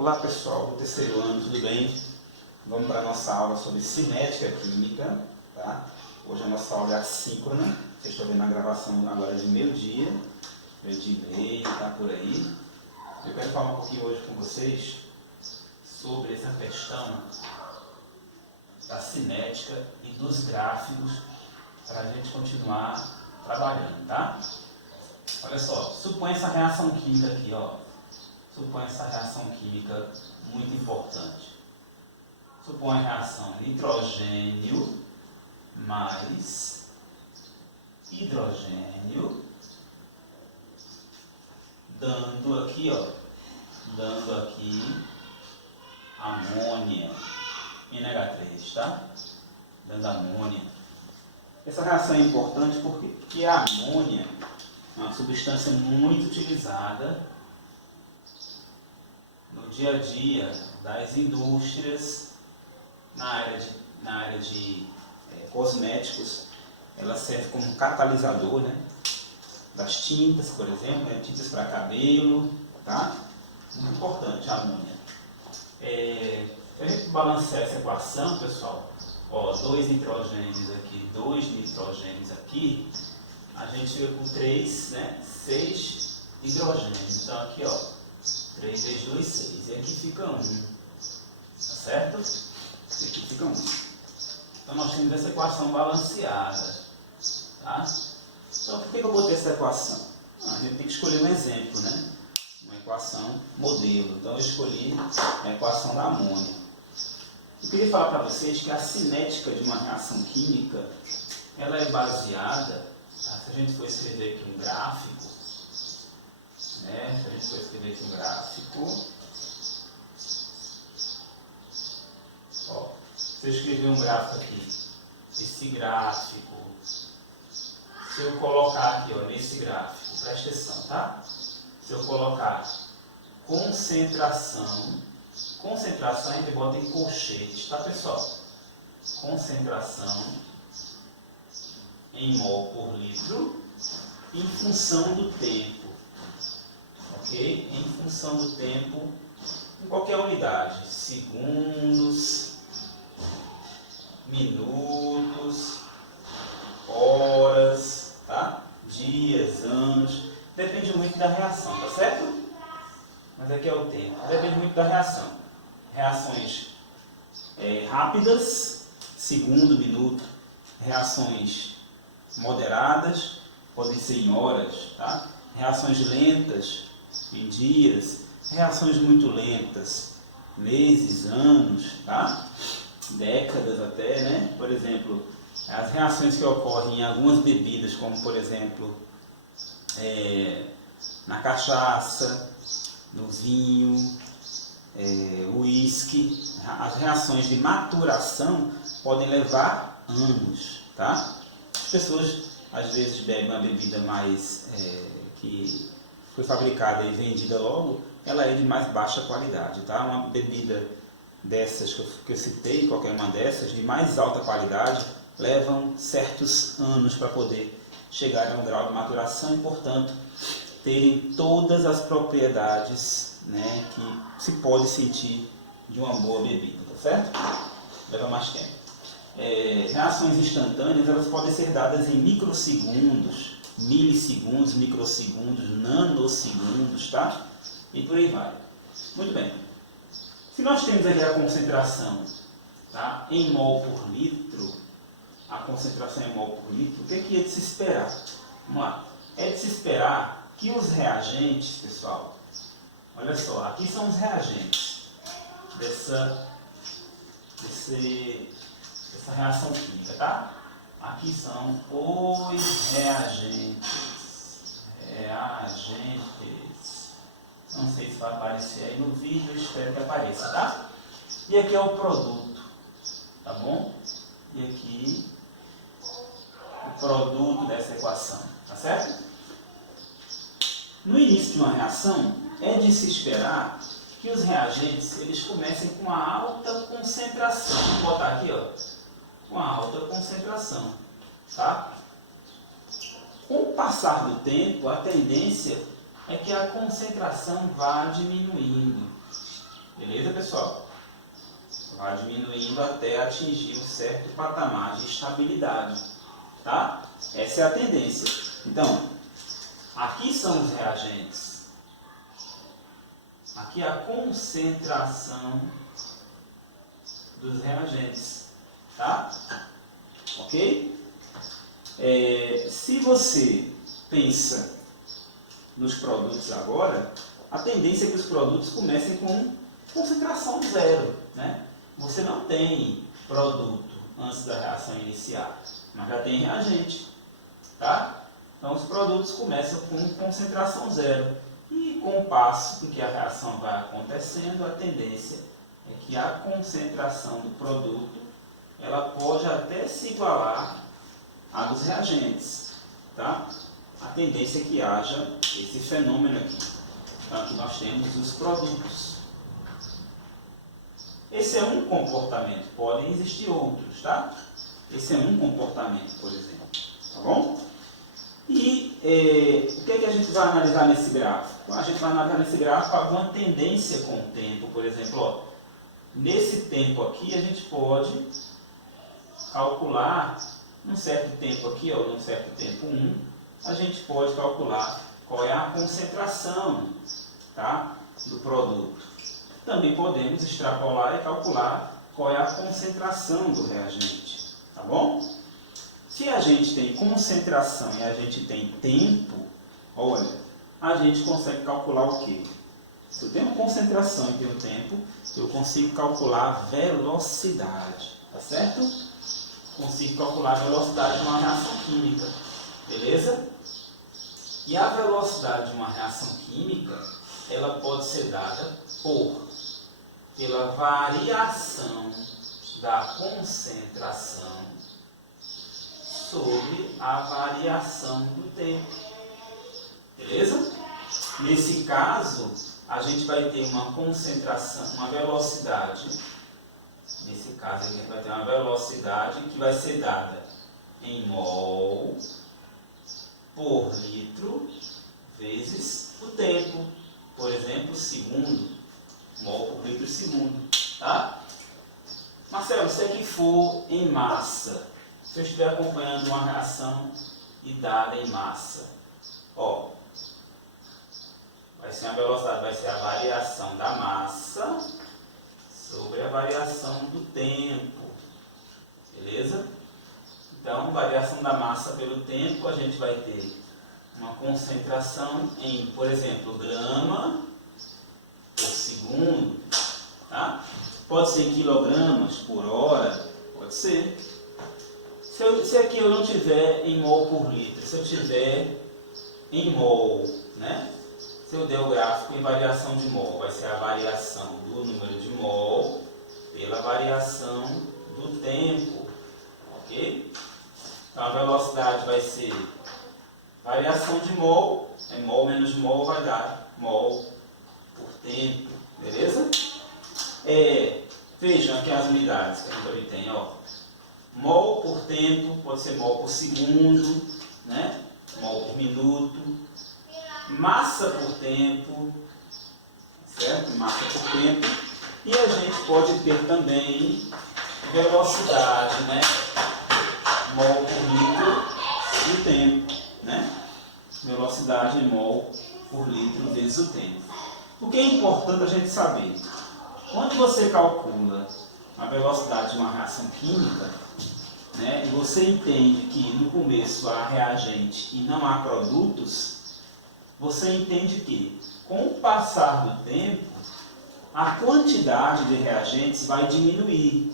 Olá pessoal do terceiro ano, tudo bem? Vamos para a nossa aula sobre cinética química, tá? Hoje a nossa aula é assíncrona, vocês estão vendo a gravação agora de meio-dia, meio-dia e meio, tá por aí. Eu quero falar um pouquinho hoje com vocês sobre essa questão da cinética e dos gráficos para a gente continuar trabalhando, tá? Olha só, suponha essa reação química aqui, ó. Suponha essa reação química muito importante. Suponha a reação nitrogênio mais hidrogênio, dando aqui, ó, dando aqui amônia, NH3, tá? Dando amônia. Essa reação é importante porque a amônia é uma substância muito utilizada no dia a dia das indústrias, na área de cosméticos. Ela serve como catalisador, né, das tintas, por exemplo, né, tintas para cabelo, tá? Muito importante a amônia. Se a gente balancear essa equação, pessoal, ó, 2 nitrogênios aqui, 2 nitrogênios aqui, a gente fica com 3, né, 6 hidrogênios. Então aqui, ó, 3 vezes 2, 6. E aqui fica 1. Tá certo? E aqui fica 1. Então nós temos essa equação balanceada. Tá? Então por que eu botei essa equação? A gente tem que escolher um exemplo, né? Uma equação modelo. Então eu escolhi a equação da amônia. Eu queria falar para vocês que a cinética de uma reação química, ela é baseada, tá? Se a gente for escrever aqui um gráfico, né? Se a gente for escrever aqui um gráfico, ó, se eu escrever um gráfico aqui, esse gráfico, se eu colocar aqui, ó, nesse gráfico, presta atenção, tá? Se eu colocar concentração a gente bota em colchetes, tá, pessoal? Concentração em mol por litro em função do tempo. Ok? Em função do tempo, em qualquer unidade, segundos, minutos, horas, tá? Dias, anos, depende muito da reação, tá certo? Mas aqui é o tempo, depende muito da reação. Reações rápidas, segundo, minuto, reações moderadas, podem ser em horas, tá? Reações lentas, em dias, reações muito lentas, meses, anos, tá? Décadas até, né? Por exemplo, as reações que ocorrem em algumas bebidas, como por exemplo, na cachaça, no vinho, uísque, as reações de maturação podem levar anos, tá? As pessoas às vezes bebem uma bebida mais que foi fabricada e vendida logo, ela é de mais baixa qualidade, tá? Uma bebida dessas que eu citei, qualquer uma dessas, de mais alta qualidade, levam certos anos para poder chegar a um grau de maturação e, portanto, terem todas as propriedades, né, que se pode sentir de uma boa bebida, tá certo? Leva mais tempo. Reações instantâneas, elas podem ser dadas em microsegundos, milissegundos, microsegundos, nanosegundos, tá? E por aí vai. Muito bem. Se nós temos aqui a concentração, tá, em mol por litro, a concentração em mol por litro, o que é que é de se esperar? Vamos lá. É de se esperar que os reagentes, pessoal, olha só, aqui são os reagentes dessa reação química, tá? Aqui são os reagentes. Não sei se vai aparecer aí no vídeo, espero que apareça, tá? E aqui é o produto, tá bom? E aqui o produto dessa equação, tá certo? No início de uma reação, é de se esperar que os reagentes eles comecem com uma alta concentração. Vou botar aqui, ó, com uma alta concentração, tá? Com o passar do tempo, a tendência é que a concentração vá diminuindo. Beleza, pessoal? Vai diminuindo até atingir um certo patamar de estabilidade, tá? Essa é a tendência. Então, aqui são os reagentes. Aqui é a concentração dos reagentes, tá? Ok? Se você pensa nos produtos agora, a tendência é que os produtos comecem com concentração zero, né? Você não tem produto antes da reação iniciar, mas já tem reagente, tá? Então os produtos começam com concentração zero e com o passo em que a reação vai acontecendo, a tendência é que a concentração do produto ela pode até se igualar à dos reagentes, tá? A tendência é que haja esse fenômeno aqui. Então aqui nós temos os produtos. Esse é um comportamento, podem existir outros, tá? Esse é um comportamento, por exemplo, tá bom? E o que é que a gente vai analisar nesse gráfico? A gente vai analisar nesse gráfico alguma tendência com o tempo, por exemplo, ó, nesse tempo aqui a gente pode calcular, num certo tempo aqui, ó, num certo tempo 1, a gente pode calcular qual é a concentração, tá, do produto. Também podemos extrapolar e calcular qual é a concentração do reagente, tá bom? Se a gente tem concentração e a gente tem tempo, olha, a gente consegue calcular o quê? Se eu tenho concentração e tenho tempo, eu consigo calcular a velocidade, tá certo? Consigo calcular a velocidade de uma reação química, beleza? E a velocidade de uma reação química, ela pode ser dada pela variação da concentração sobre a variação do tempo, beleza? Nesse caso, a gente vai ter uma concentração, uma velocidade. Nesse caso, a gente vai ter uma velocidade que vai ser dada em mol por litro vezes o tempo. Por exemplo, segundo. Mol por litro segundo. Tá? Marcelo, se aqui for em massa, se eu estiver acompanhando uma reação e dada em massa, ó, vai ser a velocidade, vai ser a variação da massa sobre a variação do tempo, beleza? Então, variação da massa pelo tempo, a gente vai ter uma concentração em, por exemplo, grama por segundo, tá? Pode ser em quilogramas por hora, pode ser. Se aqui eu não tiver em mol por litro, se eu tiver em mol, né? Se eu der o gráfico em variação de mol, vai ser a variação do número de mol pela variação do tempo, ok? Então a velocidade vai ser variação de mol, mol menos mol vai dar mol por tempo, beleza? Vejam aqui as unidades que a gente obtém, ó. Mol por tempo, pode ser mol por segundo, né? Mol por minuto. Massa por tempo, certo? Massa por tempo. E a gente pode ter também velocidade, né? Mol por litro e o tempo, né? Velocidade em mol por litro vezes o tempo. O que é importante a gente saber? Quando você calcula a velocidade de uma reação química, né, e você entende que no começo há reagente e não há produtos, você entende que, com o passar do tempo, a quantidade de reagentes vai diminuir.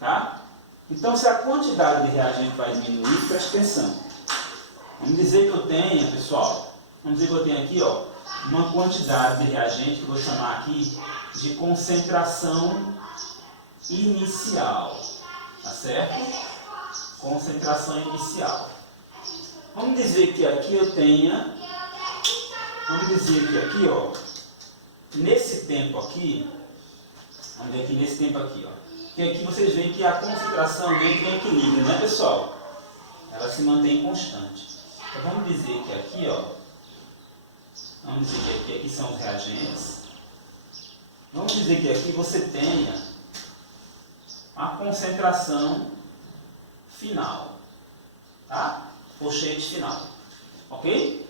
Tá? Então, se a quantidade de reagente vai diminuir, preste atenção. Vamos dizer que eu tenha, pessoal, vamos dizer que eu tenho aqui, ó, uma quantidade de reagente que eu vou chamar aqui de concentração inicial. Tá certo? Concentração inicial. Vamos dizer que aqui eu tenha, vamos dizer que aqui, ó, nesse tempo aqui, vamos ver aqui nesse tempo aqui, ó, que aqui vocês veem que a concentração dele tem equilíbrio, né, pessoal? Ela se mantém constante. Então vamos dizer que aqui, ó, vamos dizer que aqui são os reagentes. Vamos dizer que aqui você tenha a concentração final, tá? Pochete final, ok?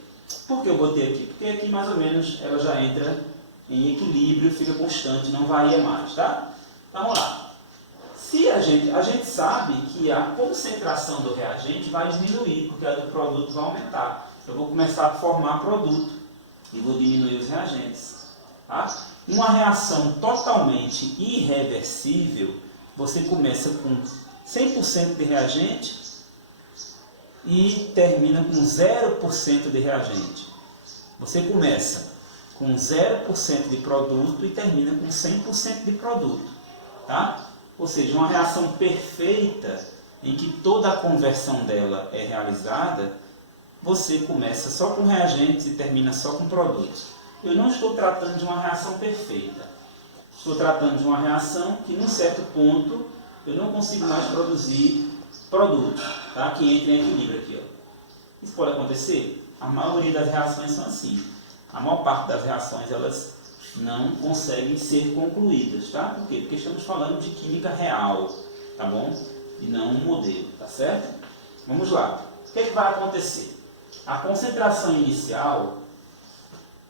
Por que eu botei aqui? Porque aqui mais ou menos ela já entra em equilíbrio, fica constante, não varia mais, tá? Então vamos lá. Se a gente sabe que a concentração do reagente vai diminuir, porque a do produto vai aumentar. Eu vou começar a formar produto e vou diminuir os reagentes, tá? Uma reação totalmente irreversível, você começa com 100% de reagente e termina com 0% de reagente. Você começa com 0% de produto e termina com 100% de produto, tá? Ou seja, uma reação perfeita em que toda a conversão dela é realizada, você começa só com reagentes e termina só com produtos. Eu não estou tratando de uma reação perfeita. Estou tratando de uma reação que, num certo ponto, eu não consigo mais produzir produtos, tá? Que entre em equilíbrio aqui, ó. Isso pode acontecer? A maioria das reações são assim. A maior parte das reações, elas não conseguem ser concluídas, tá? Por quê? Porque estamos falando de química real, tá bom? E não um modelo, tá certo? Vamos lá. O que é que vai acontecer? A concentração inicial,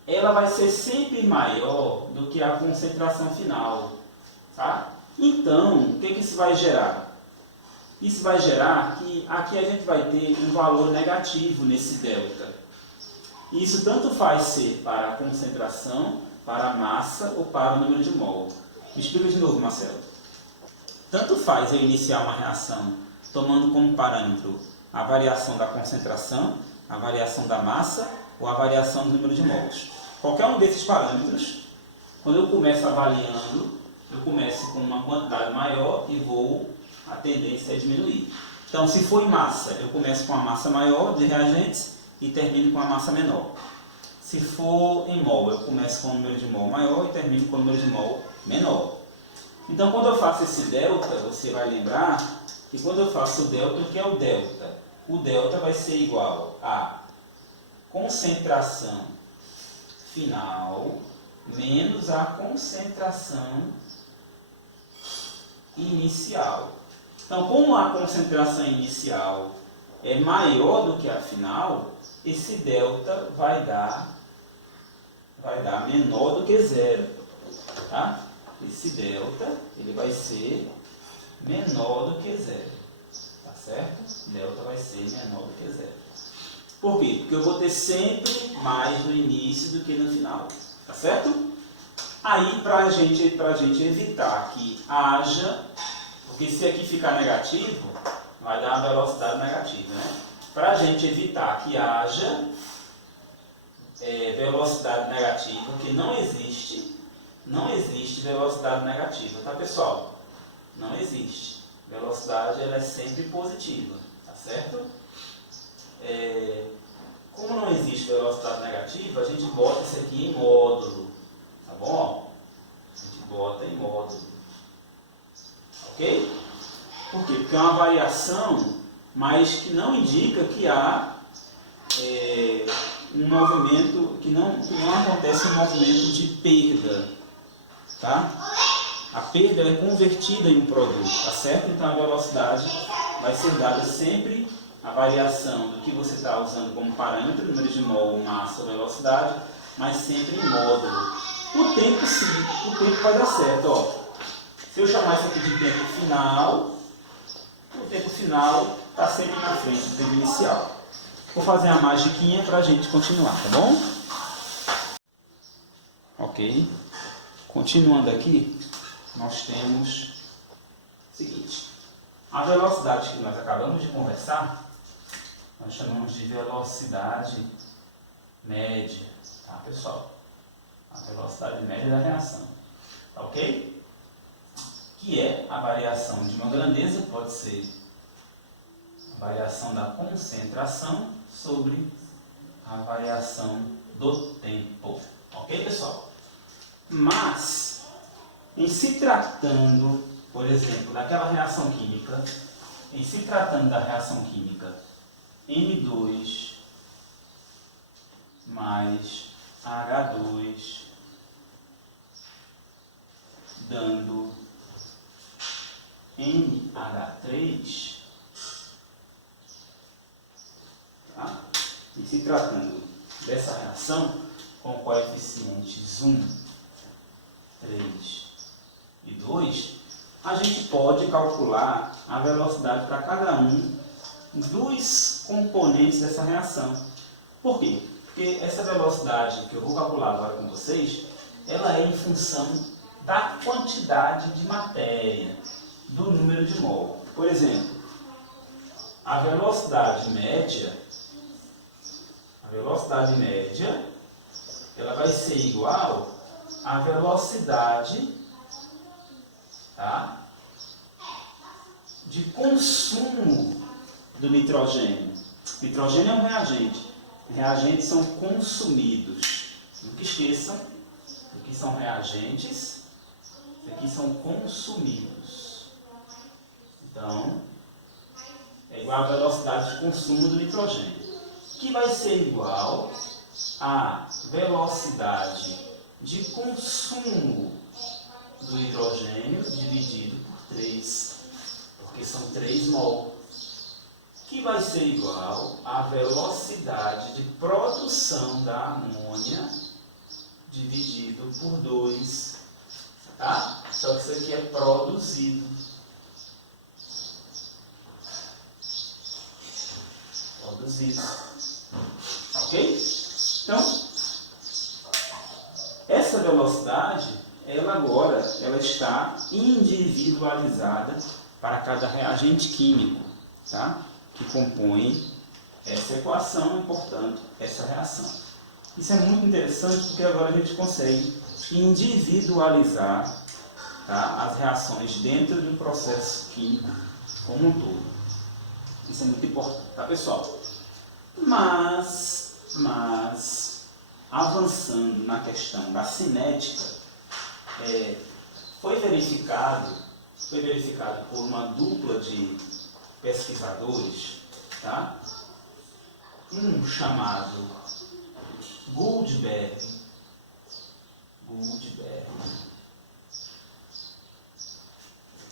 ela vai ser sempre maior do que a concentração final, tá? Então, o que que isso vai gerar? Isso vai gerar que aqui a gente vai ter um valor negativo nesse delta. Isso tanto faz ser para a concentração, para a massa ou para o número de mol. Me explica de novo, Marcelo. Tanto faz eu iniciar uma reação tomando como parâmetro a variação da concentração, a variação da massa ou a variação do número de mols. Qualquer um desses parâmetros, quando eu começo avaliando, eu começo com uma quantidade maior e a tendência é diminuir. Então, se for em massa, eu começo com a massa maior de reagentes e termino com a massa menor. Se for em mol, eu começo com o número de mol maior e termino com o número de mol menor. Então, quando eu faço esse delta, você vai lembrar que quando eu faço o delta, o que é o delta? O delta vai ser igual a concentração final menos a concentração inicial. Então, como a concentração inicial é maior do que a final, esse delta vai dar menor do que zero, tá? Esse delta ele vai ser menor do que zero, tá certo? Delta vai ser menor do que zero. Por quê? Porque eu vou ter sempre mais no início do que no final, tá certo? Aí, para a gente evitar que haja, porque se aqui ficar negativo, vai dar uma velocidade negativa, né? Para a gente evitar que haja velocidade negativa, que não existe velocidade negativa, tá, pessoal? Não existe. Velocidade ela é sempre positiva, tá certo? Como não existe velocidade negativa, a gente bota isso aqui em módulo, tá bom? A gente bota em módulo, ok? Por quê? Porque é uma variação, mas que não indica que há um movimento, que não acontece um movimento de perda, tá? A perda é convertida em um produto, tá certo? Então a velocidade vai ser dada sempre a variação do que você está usando como parâmetro, número de mol, massa, velocidade, mas sempre em módulo. O tempo sim, o tempo vai dar certo, ó. Se eu chamar isso aqui de tempo final, o tempo final está sempre na frente do tempo inicial. Vou fazer a magiquinha para a gente continuar, tá bom? Ok. Continuando aqui, nós temos o seguinte. A velocidade que nós acabamos de conversar, nós chamamos de velocidade média, tá, pessoal? A velocidade média da reação, tá ok? Que é a variação de uma grandeza, pode ser a variação da concentração sobre a variação do tempo, ok, pessoal? Mas, em se tratando, por exemplo, daquela reação química, em se tratando da reação química N2 mais H2 dando NH3, tá? E se tratando dessa reação com coeficientes 1, 3 e 2, a gente pode calcular a velocidade para cada um dos componentes dessa reação. Por quê? Porque essa velocidade que eu vou calcular agora com vocês, ela é em função da quantidade de matéria, do número de mol. Por exemplo, a velocidade média, ela vai ser igual à velocidade, tá, de consumo do nitrogênio. Nitrogênio é um reagente. Reagentes são consumidos. Nunca esqueçam, aqui são reagentes, aqui são consumidos. Então, é igual à velocidade de consumo do nitrogênio, que vai ser igual à velocidade de consumo do hidrogênio dividido por 3, porque são 3 mol, que vai ser igual à velocidade de produção da amônia dividido por 2, tá? Só que isso aqui é produzido. Ok? Então, essa velocidade, ela está individualizada para cada reagente químico, tá? Que compõe essa equação e, portanto, essa reação. Isso é muito interessante porque agora a gente consegue individualizar, tá, as reações dentro do processo químico como um todo. Isso é muito importante, tá, pessoal? Mas avançando na questão da cinética, foi verificado por uma dupla de pesquisadores, tá? Um chamado Goldberg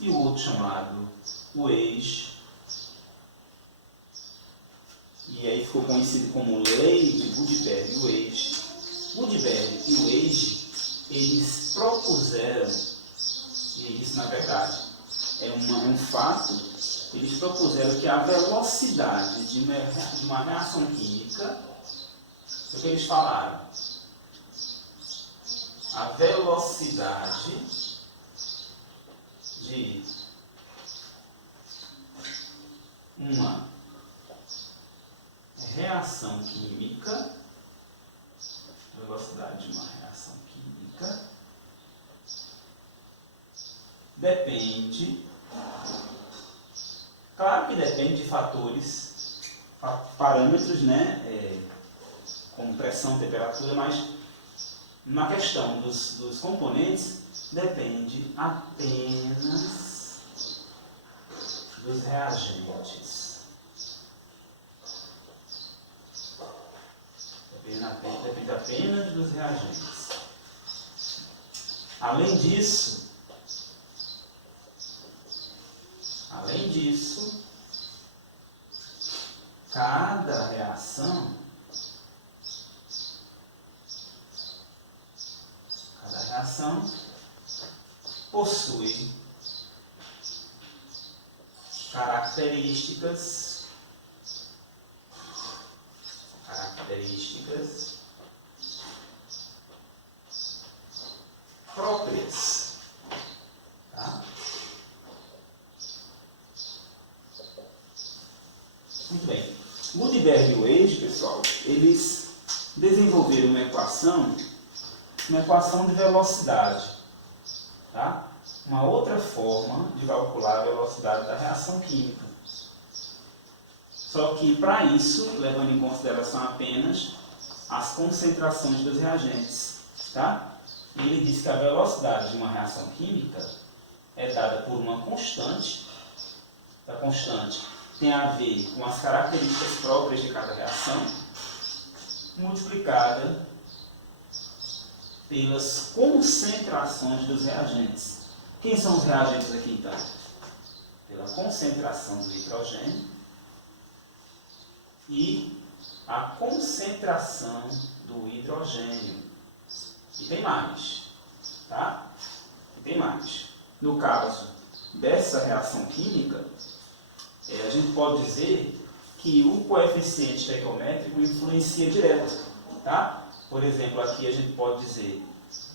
e o outro chamado Weige, e aí ficou conhecido como Lei de Goldberg e Weige. Goldberg e Weige, eles propuseram, e isso na verdade é um fato, eles propuseram que a velocidade de uma reação química, o que eles falaram? A velocidade de uma reação química, depende, claro que depende de fatores, parâmetros, né, como pressão, temperatura, mas na questão dos componentes depende apenas dos reagentes. Depende apenas dos reagentes. Além disso, cada reação possui características próprias, tá? Muito bem. Goldberg e Weige, pessoal, eles desenvolveram uma equação de velocidade, tá? Uma outra forma de calcular a velocidade da reação química. Só que para isso, levando em consideração apenas as concentrações dos reagentes, tá? Ele diz que a velocidade de uma reação química é dada por uma constante. A constante tem a ver com as características próprias de cada reação, multiplicada pelas concentrações dos reagentes. Quem são os reagentes aqui então? Pela concentração do nitrogênio e a concentração do hidrogênio. E tem mais, tá? E tem mais. No caso dessa reação química, a gente pode dizer que o coeficiente estequiométrico influencia direto, tá? Por exemplo, aqui a gente pode dizer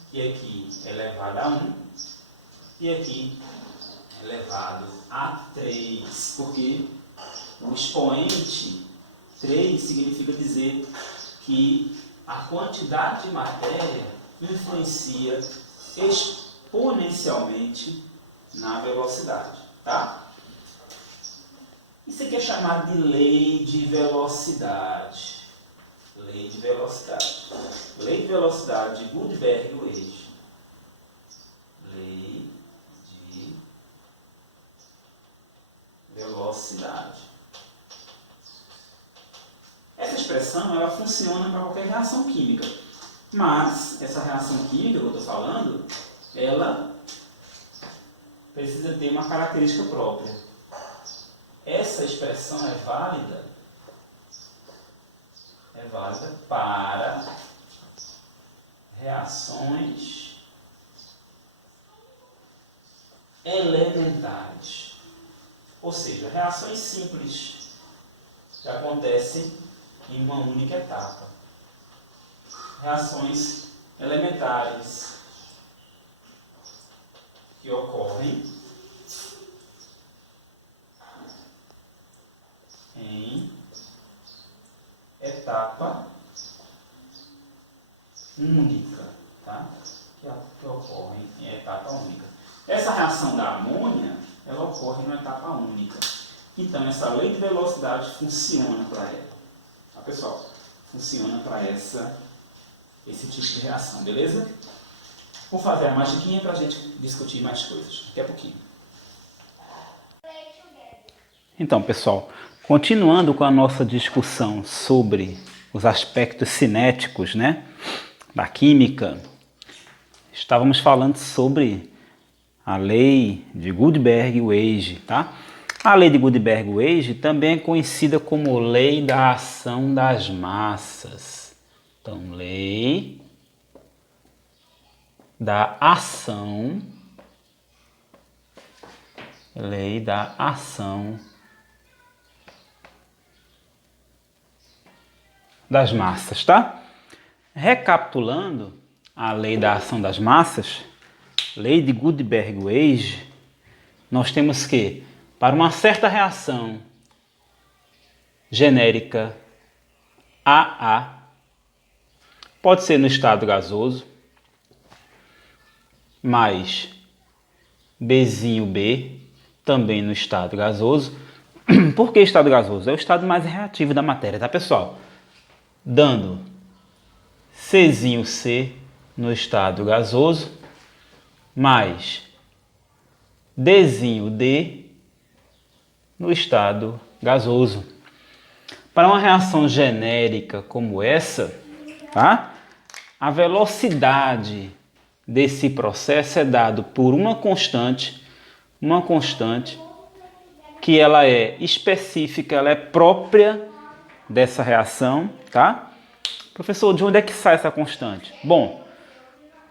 que aqui é elevado a 1 e aqui é elevado a 3, porque o expoente 3 significa dizer que a quantidade de matéria influencia exponencialmente na velocidade, tá? Isso aqui é chamado de lei de velocidade. Lei de velocidade. Lei de velocidade de Gutenberg-Wade. Lei de velocidade. Essa expressão ela funciona para qualquer reação química. Mas essa reação química que eu estou falando, ela precisa ter uma característica própria. Essa expressão é válida para reações elementares. Ou seja, reações simples que acontecem em uma única etapa. Reações elementares que ocorrem em etapa única, tá? Que ocorrem em etapa única. Essa reação da amônia, ela ocorre em uma etapa única. Então, essa lei de velocidade funciona para ela. Tá, pessoal? Funciona para esse tipo de reação, beleza? Vou fazer a magiquinha para a gente discutir mais coisas. Daqui a pouquinho. Então, pessoal, continuando com a nossa discussão sobre os aspectos cinéticos, né, da química, estávamos falando sobre a lei de Gutenberg-Wade, tá? A lei de Gutenberg-Wade também é conhecida como lei da ação das massas. Então, lei da ação das massas, tá? Recapitulando a lei da ação das massas, lei de Gutenberg-Wade, nós temos que, para uma certa reação genérica AA, pode ser no estado gasoso, mais Bzinho-B, também no estado gasoso. Por que estado gasoso? É o estado mais reativo da matéria, tá, pessoal? Dando Czinho-C no estado gasoso, mais Dzinho-D no estado gasoso. Para uma reação genérica como essa, tá? A velocidade desse processo é dado por uma constante que ela é específica, ela é própria dessa reação, tá? Professor, de onde é que sai essa constante? Bom,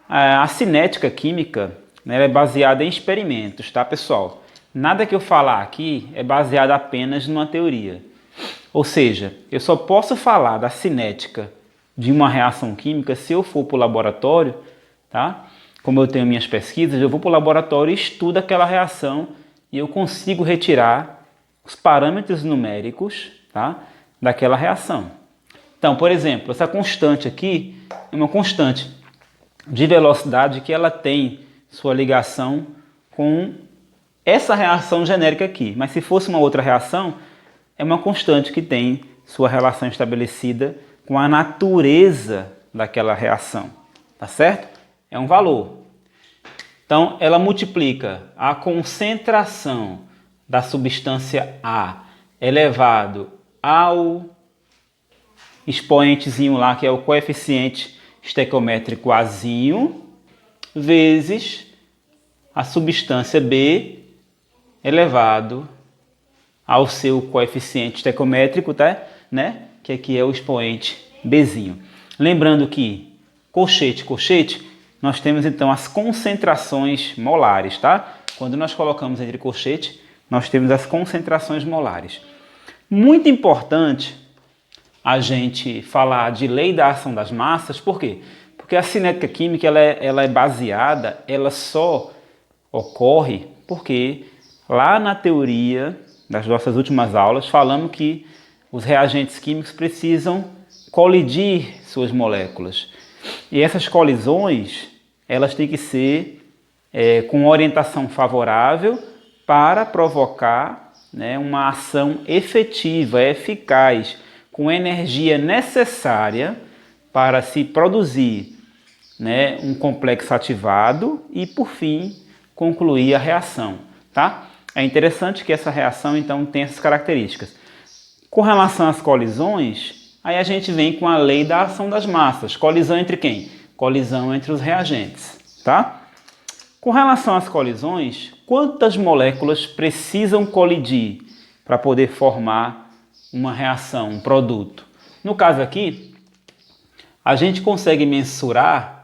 a cinética química, né, ela é baseada em experimentos, tá, pessoal? Nada que eu falar aqui é baseado apenas numa teoria. Ou seja, eu só posso falar da cinética de uma reação química se eu for para o laboratório, tá? Como eu tenho minhas pesquisas, eu vou para o laboratório e estudo aquela reação e eu consigo retirar os parâmetros numéricos, tá, daquela reação. Então, por exemplo, essa constante aqui é uma constante de velocidade que ela tem sua ligação com essa reação genérica aqui. Mas se fosse uma outra reação, é uma constante que tem sua relação estabelecida com a natureza daquela reação, tá certo? É um valor. Então, ela multiplica a concentração da substância A elevado ao expoentezinho lá, que é o coeficiente estequiométrico Azinho, vezes a substância B elevado ao seu coeficiente estequiométrico, tá? Né? Que aqui é o expoente Bzinho. Lembrando que colchete, nós temos então as concentrações molares, tá? Quando nós colocamos entre colchete, nós temos as concentrações molares. Muito importante a gente falar de lei da ação das massas, por quê? Porque a cinética química ela é baseada, ela só ocorre porque lá na teoria das nossas últimas aulas falamos que os reagentes químicos precisam colidir suas moléculas. E essas colisões, elas têm que ser com orientação favorável para provocar, né, uma ação efetiva, eficaz, com energia necessária para se produzir, né, um complexo ativado e, por fim, concluir a reação. Tá? É interessante que essa reação, então, tem essas características. Com relação às colisões, aí a gente vem com a lei da ação das massas. Colisão entre quem? Colisão entre os reagentes. Tá? Com relação às colisões, quantas moléculas precisam colidir para poder formar uma reação, um produto? No caso aqui, a gente consegue mensurar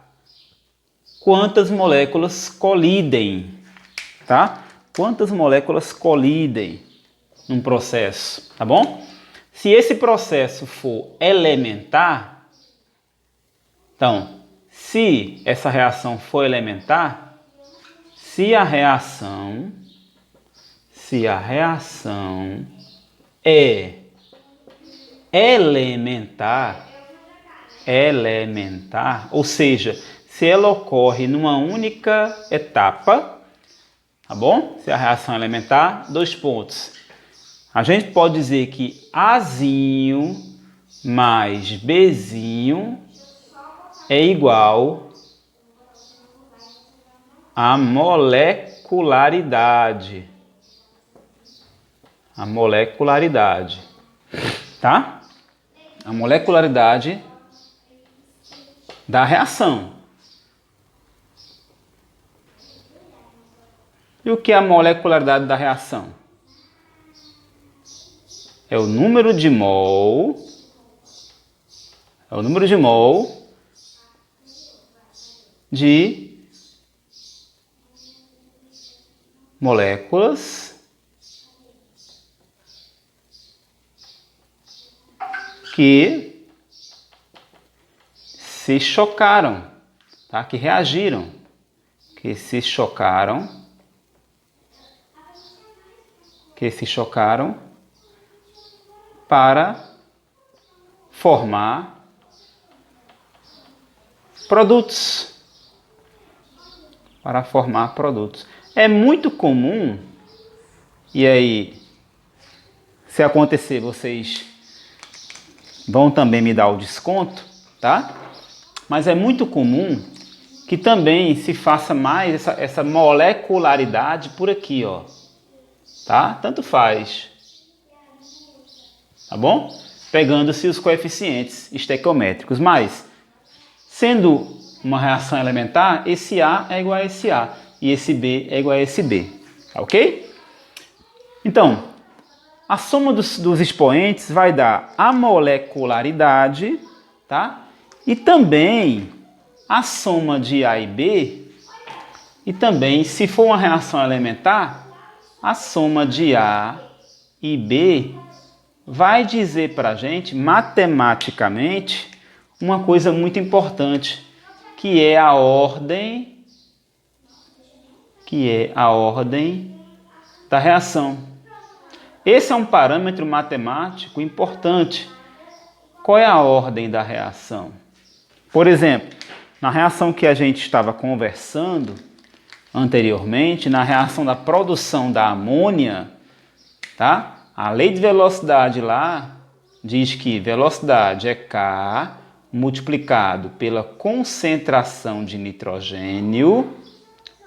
quantas moléculas colidem, tá? Quantas moléculas colidem num processo, tá bom? Se esse processo for elementar, então, se essa reação for elementar, se a reação é elementar, ou seja, se ela ocorre numa única etapa, tá bom? Se a reação é elementar, 2 pontos. A gente pode dizer que Azinho mais Bzinho é igual a molecularidade. Tá? A molecularidade da reação. E o que é a molecularidade da reação? É o número de mol. De moléculas que se chocaram, tá? Que reagiram, que se chocaram para formar produtos. É muito comum, e aí, se acontecer, vocês vão também me dar o desconto, tá? Mas é muito comum que também se faça mais essa molecularidade por aqui, ó. Tá? Tanto faz. Tá bom? Pegando-se os coeficientes estequiométricos. Mas, sendo uma reação elementar, esse A é igual a esse A e esse B é igual a esse B. Tá ok? Então, a soma dos expoentes vai dar a molecularidade, tá? E também a soma de A e B, e também, se for uma reação elementar, a soma de A e B vai dizer para a gente, matematicamente, uma coisa muito importante, que é a ordem da reação. Esse é um parâmetro matemático importante. Qual é a ordem da reação? Por exemplo, na reação que a gente estava conversando anteriormente, na reação da produção da amônia, tá? A lei de velocidade lá diz que velocidade é K multiplicado pela concentração de nitrogênio,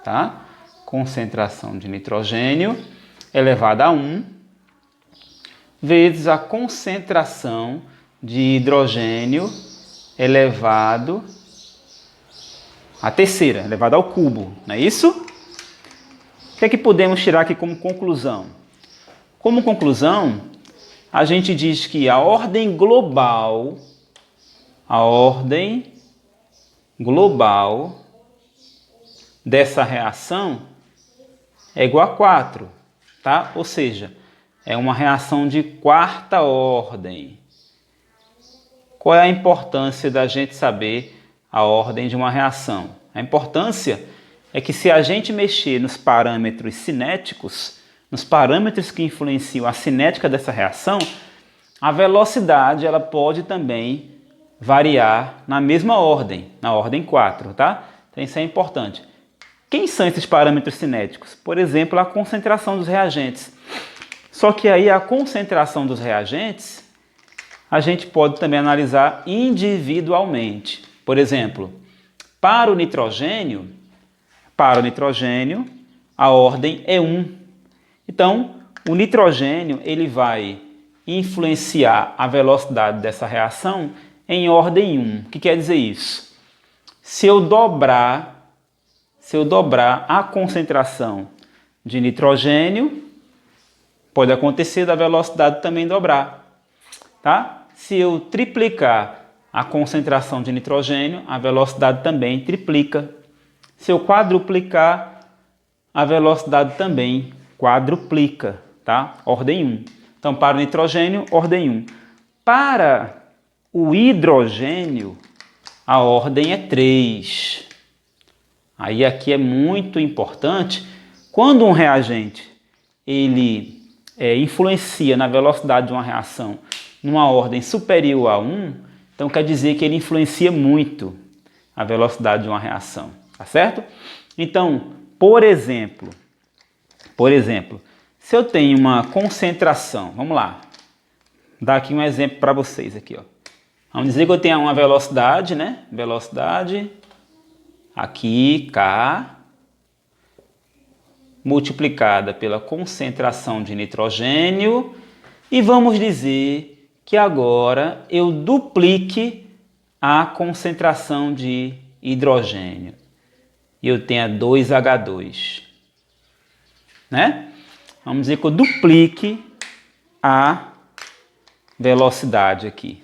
tá? Concentração de nitrogênio elevada a 1 vezes a concentração de hidrogênio elevado a terceira, elevado ao cubo, não é isso? que é que podemos tirar aqui como conclusão? Como conclusão, a gente diz que a ordem global dessa reação é igual a 4, tá? Ou seja, é uma reação de quarta ordem. Qual é a importância da gente saber a ordem de uma reação? A importância é que se a gente mexer nos parâmetros cinéticos, nos parâmetros que influenciam a cinética dessa reação, a velocidade ela pode também variar na mesma ordem, na ordem 4, tá? Então isso é importante. Quem são esses parâmetros cinéticos? Por exemplo, a concentração dos reagentes. Só que aí a concentração dos reagentes a gente pode também analisar individualmente. Por exemplo, para o nitrogênio, a ordem é 1. Então, o nitrogênio ele vai influenciar a velocidade dessa reação em ordem 1. O que quer dizer isso? Se eu dobrar a concentração de nitrogênio, pode acontecer da velocidade também dobrar, tá? Se eu triplicar a concentração de nitrogênio, a velocidade também triplica. Se eu quadruplicar, a velocidade também quadruplica, tá? Ordem 1. Então, para o nitrogênio, ordem 1. Para o hidrogênio, a ordem é 3. Aí aqui é muito importante, quando um reagente ele influencia na velocidade de uma reação numa ordem superior a 1, então quer dizer que ele influencia muito a velocidade de uma reação, tá certo? Então, por exemplo, se eu tenho uma concentração, vamos lá, vou dar aqui um exemplo para vocês aqui, ó. Vamos dizer que eu tenho uma velocidade, né? Velocidade aqui, K, multiplicada pela concentração de nitrogênio, e vamos dizer que agora eu duplique a concentração de hidrogênio. E eu tenho 2H2. Né? Vamos dizer que eu duplique a velocidade aqui.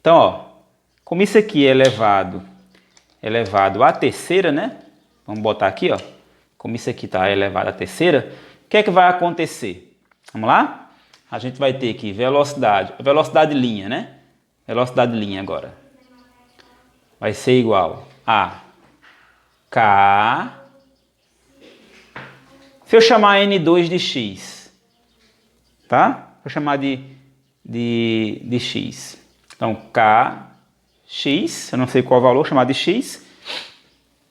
Então, ó, como isso aqui é elevado à terceira, né? Vamos botar aqui, ó. Como isso aqui está elevado à terceira, o que é que vai acontecer? Vamos lá? A gente vai ter aqui velocidade linha, né? Velocidade linha agora. Vai ser igual a K. Se eu chamar N2 de X, tá? Vou chamar de X. Então, KX, eu não sei qual valor, chamar de X.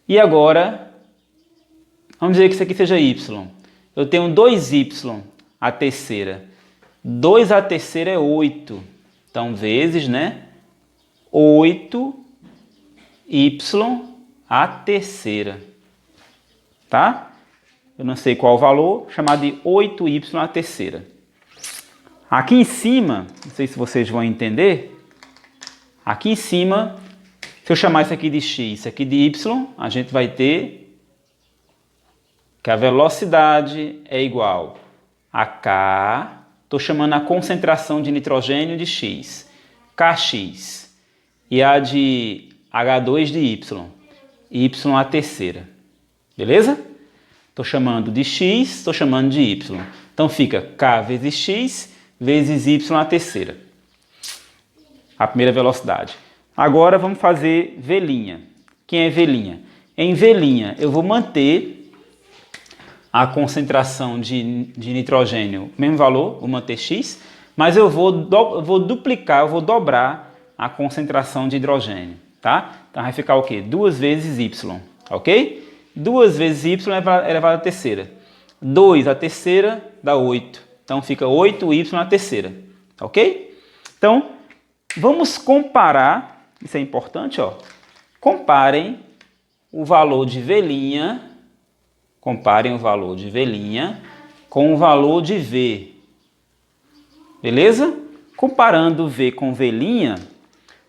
E agora, vamos dizer que isso aqui seja Y. Eu tenho 2Y à terceira. 2 à terceira é 8. Então, vezes, né? 8y à terceira. Tá? Eu não sei qual o valor, chamar de 8y à terceira. Aqui em cima, não sei se vocês vão entender, aqui em cima, se eu chamar isso aqui de x, isso aqui de y, a gente vai ter que a velocidade é igual a K, estou chamando a concentração de nitrogênio de x, Kx, e a de H2 de y à terceira. Beleza? Estou chamando de x, estou chamando de y. Então fica K vezes x vezes y à terceira. A primeira velocidade. Agora vamos fazer V'. Quem é V'? Em V' eu vou manter a concentração de nitrogênio, mesmo valor, vou manter x, mas eu vou duplicar, eu vou dobrar a concentração de hidrogênio, tá? Então vai ficar o quê? 2 vezes y, ok? 2 vezes y elevado à terceira. 2 à terceira dá 8. Então fica 8y à terceira, ok? Então, vamos comparar, isso é importante, ó. Comparem o valor de V', comparem o valor de V' com o valor de V. Beleza? Comparando V com V',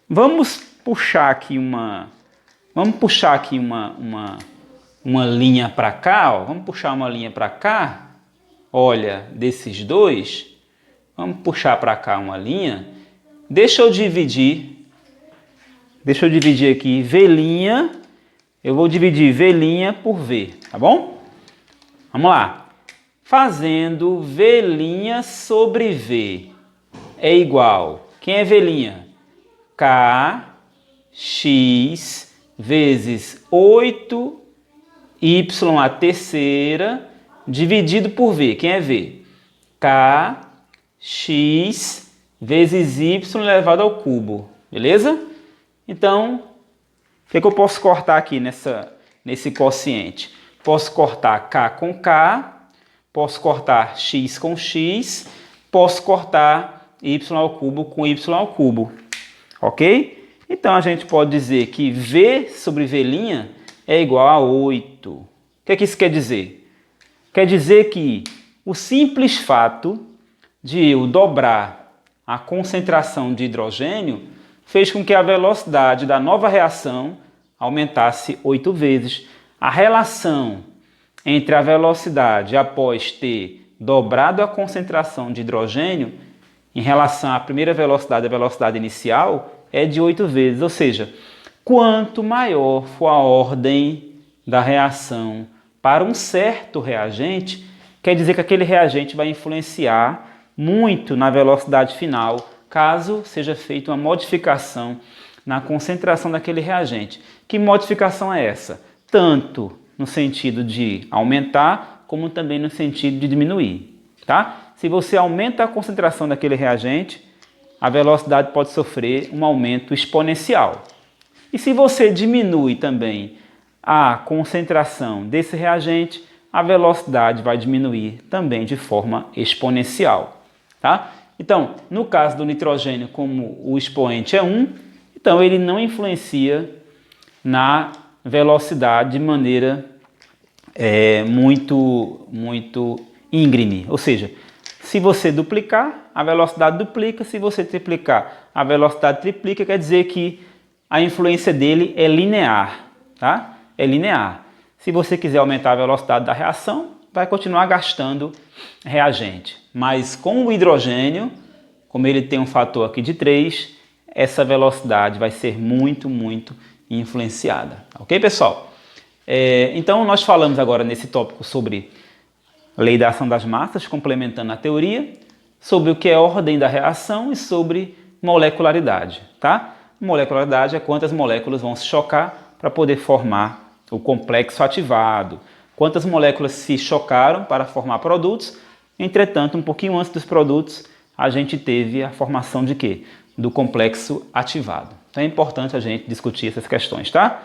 vamos puxar aqui uma uma linha para cá, ó. Vamos puxar uma linha para cá. Olha, desses dois, vamos puxar para cá uma linha. Deixa eu dividir aqui V'. Eu vou dividir V' por V, tá bom? Vamos lá. Fazendo V' sobre V é igual. Quem é V'? Kx vezes 8y à terceira dividido por V. Quem é V? Kx vezes y elevado ao cubo. Beleza? Então, o que eu posso cortar aqui nesse quociente? Posso cortar k com k, posso cortar x com x, posso cortar y ao cubo com y ao cubo. Ok? Então, a gente pode dizer que V sobre V' é igual a 8. O que é que isso quer dizer? Quer dizer que o simples fato de eu dobrar a concentração de hidrogênio fez com que a velocidade da nova reação aumentasse 8 vezes. A relação entre a velocidade após ter dobrado a concentração de hidrogênio em relação à primeira velocidade, a velocidade inicial, é de 8 vezes. Ou seja, quanto maior for a ordem da reação para um certo reagente, quer dizer que aquele reagente vai influenciar muito na velocidade final, caso seja feita uma modificação na concentração daquele reagente. Que modificação é essa? Tanto no sentido de aumentar, como também no sentido de diminuir. Tá? Se você aumenta a concentração daquele reagente, a velocidade pode sofrer um aumento exponencial. E se você diminui também a concentração desse reagente, a velocidade vai diminuir também de forma exponencial. Tá? Então, no caso do nitrogênio, como o expoente é 1, então ele não influencia na velocidade de maneira muito íngreme. Ou seja, se você duplicar, a velocidade duplica. Se você triplicar, a velocidade triplica. Quer dizer que a influência dele é linear. Tá? É linear. Se você quiser aumentar a velocidade da reação, vai continuar gastando reagente. Mas com o hidrogênio, como ele tem um fator aqui de 3, essa velocidade vai ser muito influenciada. Ok, pessoal? Então, nós falamos agora nesse tópico sobre a lei da ação das massas, complementando a teoria, sobre o que é ordem da reação e sobre molecularidade. Tá? Molecularidade é quantas moléculas vão se chocar para poder formar o complexo ativado. Quantas moléculas se chocaram para formar produtos. Entretanto, um pouquinho antes dos produtos, a gente teve a formação de quê? Do complexo ativado. Então é importante a gente discutir essas questões, tá?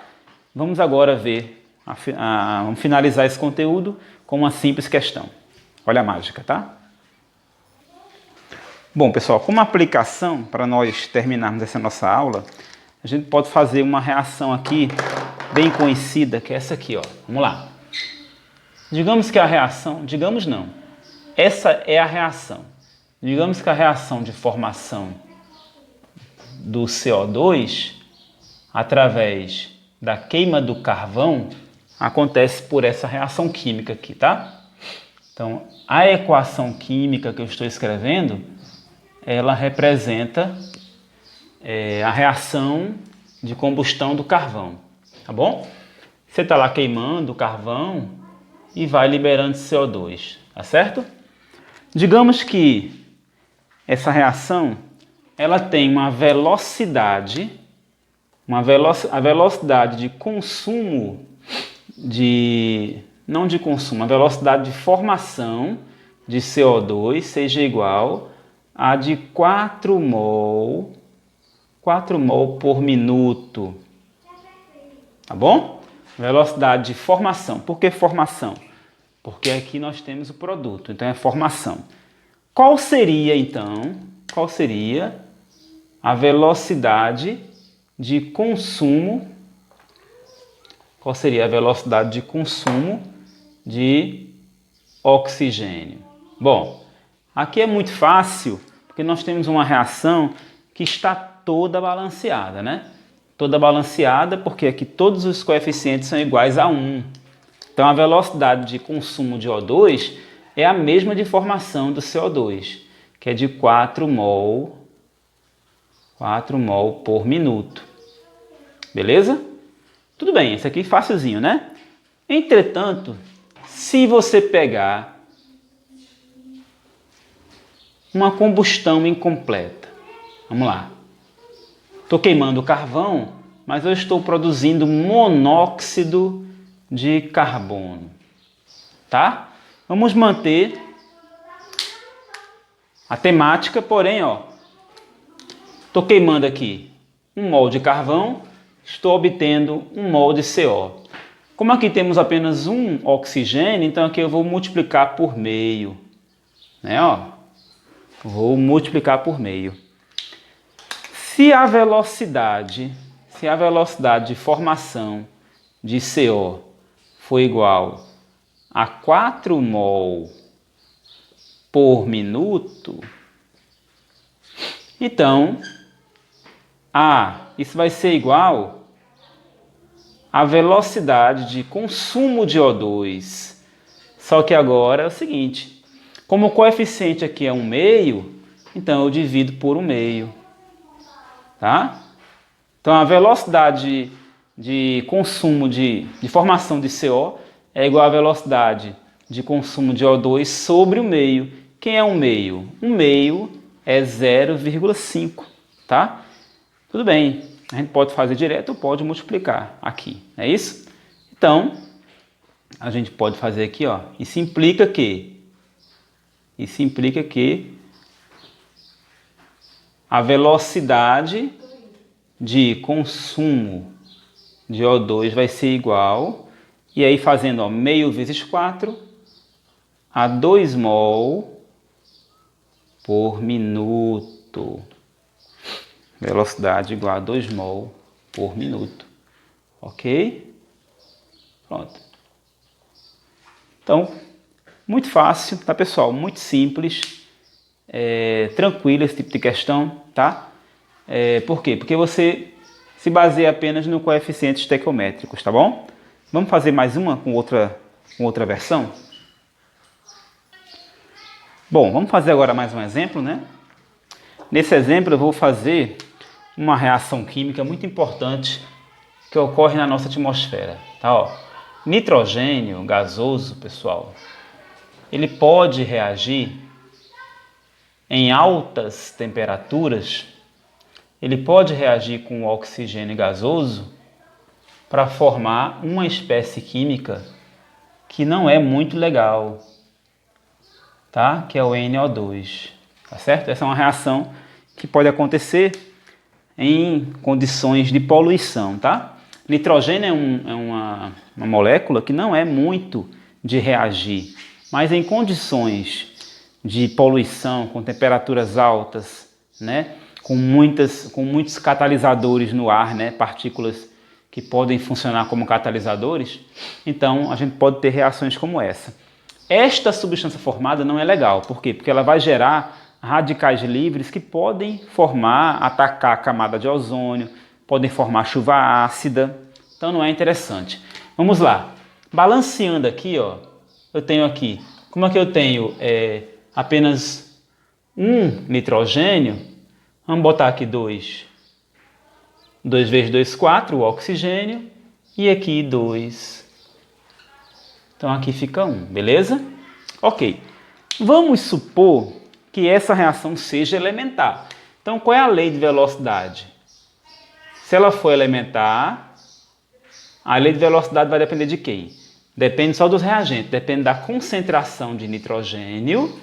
Vamos agora ver, vamos finalizar esse conteúdo com uma simples questão. Olha a mágica, tá? Bom, pessoal, como aplicação, para nós terminarmos essa nossa aula, a gente pode fazer uma reação aqui bem conhecida, que é essa aqui, ó. Vamos lá. Digamos que a reação, digamos não, essa é a reação. Digamos que a reação de formação do CO2 através da queima do carvão acontece por essa reação química aqui, tá? Então, a equação química que eu estou escrevendo, ela representa a reação de combustão do carvão, tá bom? Você está lá queimando o carvão e vai liberando CO2, tá certo? Digamos que essa reação ela tem uma velocidade, a velocidade de consumo não de consumo, a velocidade de formação de CO2 seja igual a de 4 mol por minuto. Tá bom? Velocidade de formação. Por que formação? Porque aqui nós temos o produto, então é formação. Qual seria, então, a velocidade de consumo? Qual seria a velocidade de consumo de oxigênio? Bom, aqui é muito fácil, porque nós temos uma reação que está toda balanceada, né? Toda balanceada porque aqui todos os coeficientes são iguais a 1. Então, a velocidade de consumo de O2 é a mesma de formação do CO2, que é de 4 mol por minuto. Beleza? Tudo bem, isso aqui é facilzinho, né? Entretanto, se você pegar uma combustão incompleta, vamos lá. Estou queimando carvão, mas eu estou produzindo monóxido de carbono, tá? Vamos manter a temática, porém, ó, estou queimando aqui 1 mol de carvão, estou obtendo 1 mol de CO. Como aqui temos apenas um oxigênio, então aqui eu vou multiplicar por meio, né? Ó, vou multiplicar por meio. Se a velocidade de formação de CO for igual a 4 mol por minuto, então isso vai ser igual à velocidade de consumo de O2. Só que agora é o seguinte, como o coeficiente aqui é 1/2, então eu divido por 1/2. Tá? Então a velocidade de consumo de formação de CO é igual à velocidade de consumo de O2 sobre 1/2. Quem é 1/2? 1/2 é 0,5, tá? Tudo bem, a gente pode fazer direto ou pode multiplicar aqui, é isso? Então, a gente pode fazer aqui, ó, isso implica que a velocidade de consumo de O2 vai ser igual, e aí fazendo, ó, meio vezes 4 a 2 mol por minuto. Velocidade igual a 2 mol por minuto. Ok? Pronto. Então, muito fácil, tá, pessoal? Muito simples. Tranquilo esse tipo de questão, tá? Por quê? Porque você se baseia apenas no coeficientes estequiométricos, tá bom? Vamos fazer mais uma com outra versão? Bom, vamos fazer agora mais um exemplo, né? Nesse exemplo eu vou fazer uma reação química muito importante que ocorre na nossa atmosfera, tá? Ó, nitrogênio gasoso, pessoal, ele pode reagir em altas temperaturas, ele pode reagir com o oxigênio gasoso para formar uma espécie química que não é muito legal, tá? Que é o NO2, tá certo? Essa é uma reação que pode acontecer em condições de poluição, tá? Nitrogênio é uma molécula que não é muito de reagir, mas em condições de poluição, com temperaturas altas, né? Com muitos catalisadores no ar, né? Partículas que podem funcionar como catalisadores, então a gente pode ter reações como essa. Esta substância formada não é legal, por quê? Porque ela vai gerar radicais livres que podem atacar a camada de ozônio, podem formar chuva ácida, então não é interessante. Vamos lá, balanceando aqui, ó, eu tenho aqui, como é que eu tenho apenas um nitrogênio, vamos botar aqui 2. 2 vezes 2, 4, o oxigênio, e aqui 2. Então aqui fica 1, beleza? Ok, vamos supor que essa reação seja elementar. Então qual é a lei de velocidade? Se ela for elementar, a lei de velocidade vai depender de quem? Depende só dos reagentes, depende da concentração de nitrogênio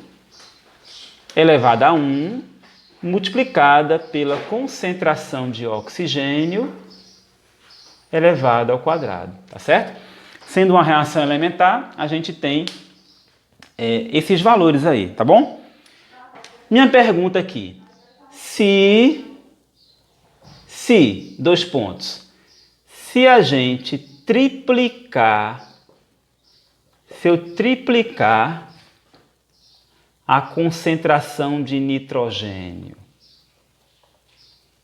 elevada a 1, multiplicada pela concentração de oxigênio elevada ao quadrado, tá certo? Sendo uma reação elementar, a gente tem esses valores aí, tá bom? Minha pergunta aqui, se 2 pontos, se a gente triplicar, se eu triplicar a concentração de nitrogênio,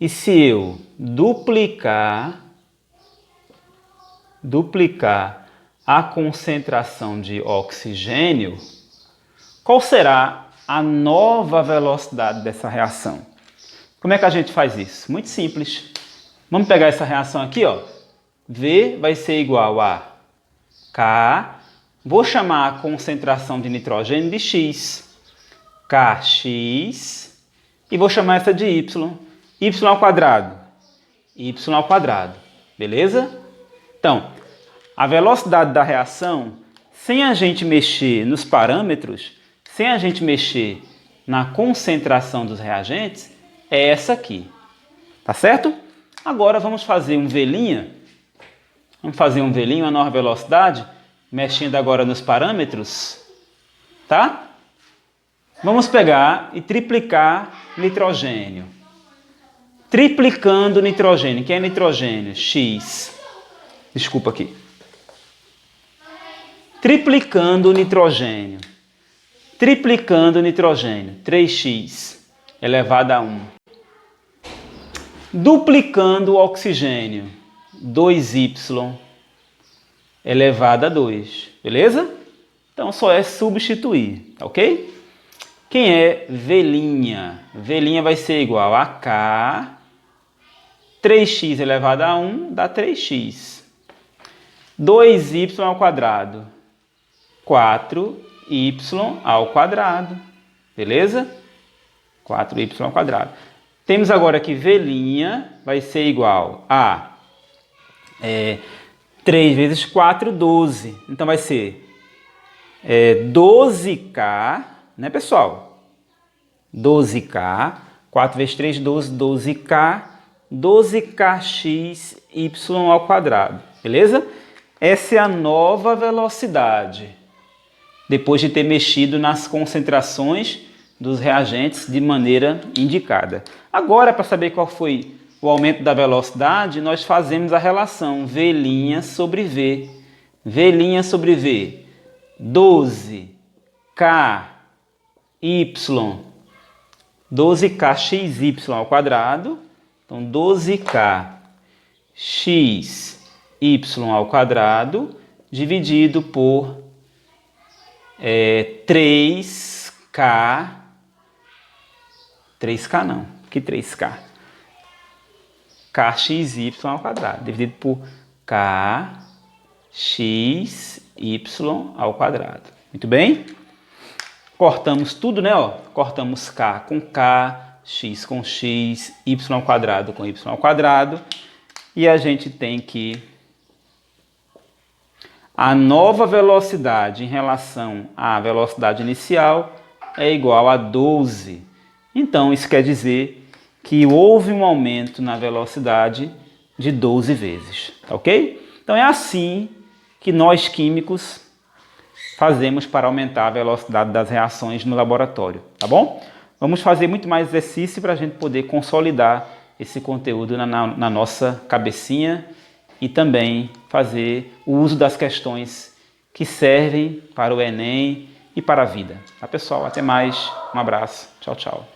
e se eu duplicar a concentração de oxigênio, qual será a nova velocidade dessa reação? Como é que a gente faz isso? Muito simples. Vamos pegar essa reação aqui, ó. V vai ser igual a K. Vou chamar a concentração de nitrogênio de X. Kx. E vou chamar essa de Y. Y ao quadrado. Y ao quadrado. Beleza? Então, a velocidade da reação, sem a gente mexer nos parâmetros, sem a gente mexer na concentração dos reagentes, é essa aqui. Tá certo? Agora vamos fazer um V'. Vamos fazer um V', uma nova velocidade, mexendo agora nos parâmetros. Tá? Vamos pegar e triplicar nitrogênio. Triplicando nitrogênio. Quem é nitrogênio? X. Desculpa aqui. Triplicando nitrogênio. Triplicando nitrogênio. 3x elevado a 1. Duplicando o oxigênio. 2y elevado a 2. Beleza? Então só é substituir, tá ok? Quem é V'? V' vai ser igual a K. 3x elevado a 1 dá 3x. 2y ao quadrado. 4y ao quadrado. Beleza? 4y ao quadrado. Temos agora que V' vai ser igual a 3 vezes 4, 12. Então vai ser 12K, né, pessoal? 12K, 4 vezes 3, 12, 12K, 12Kx y ao quadrado. Beleza? Essa é a nova velocidade, depois de ter mexido nas concentrações dos reagentes de maneira indicada. Agora, para saber qual foi o aumento da velocidade, nós fazemos a relação V' sobre V. V' sobre V. 12Ky, 12Kxy ao quadrado. Então, 12Kxy ao quadrado dividido por 3K. 3K não, que 3K? Kxy ao quadrado, dividido por Kxy ao quadrado. Muito bem? Cortamos tudo, né? Ó? Cortamos K com K, X com X, Y ao quadrado com Y ao quadrado. E a gente tem que a nova velocidade em relação à velocidade inicial é igual a 12. Então, isso quer dizer que houve um aumento na velocidade de 12 vezes, tá ok? Então, é assim que nós químicos fazemos para aumentar a velocidade das reações no laboratório, tá bom? Vamos fazer muito mais exercício para a gente poder consolidar esse conteúdo na nossa cabecinha e também fazer o uso das questões que servem para o Enem e para a vida. Tá, pessoal? Até mais. Um abraço. Tchau, tchau.